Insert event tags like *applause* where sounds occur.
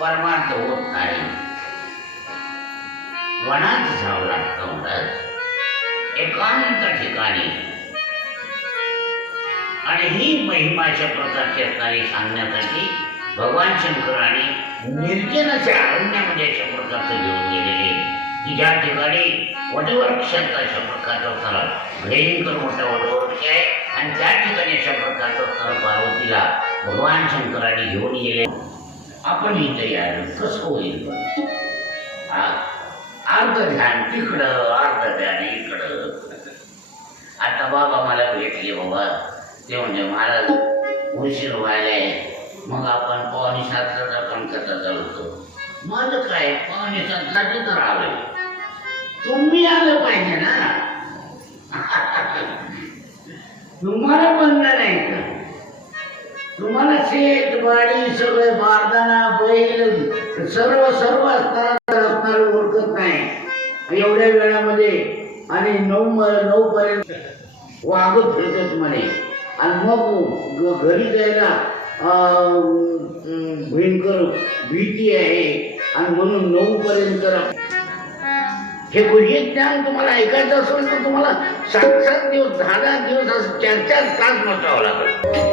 परमार्थ होत नाही. वनात जावं लागतं महाराज एकांत ठिकाणी. आणि ही महिमाच्या प्रकारची काही सांगण्यासाठी भगवान शंकराने निर्जनाच्या अरण्यामध्ये अशा प्रकारचं घेऊन गेलेले. की ज्या ठिकाणी वटवृक्षाचा अशा प्रकारचा स्थळ भयंकर मोठा वटवृक्ष आहे. आणि त्या ठिकाणी अशा प्रकारचं भगवान शंकराने घेऊन गेले. आपण इथे यायला कसं होईल अर्ध ध्यान तिकडं अर्ध ध्यान इकडं. आता बाबा मला भेटले बाबा. ते म्हणजे महाराज उशीर व्हायलाय मग आपण पावणे सातला पण कथा चालतो माझं काय पावणे सातसाठी तर आलोय तुम्ही आलं पाहिजे ना. *laughs* तुम्हाला बंधन आहे का? तुम्हाला शेत बाडी सगळे बारदाना बैल सर्व सर्व असताना ओळखत नाही. एवढ्या वेळामध्ये आणि नऊ नऊ पर्यंत वागत फिरतात म्हणे. आणि मग घरी जायला अं, भयंकर भीती आहे. आणि म्हणून नऊ पर्यंत हे हे ज्ञान तुम्हाला ऐकायचं असेल तर तुम्हाला सात सात दिवस दहा दहा दिवस असं चार चार तास बसावं लागेल.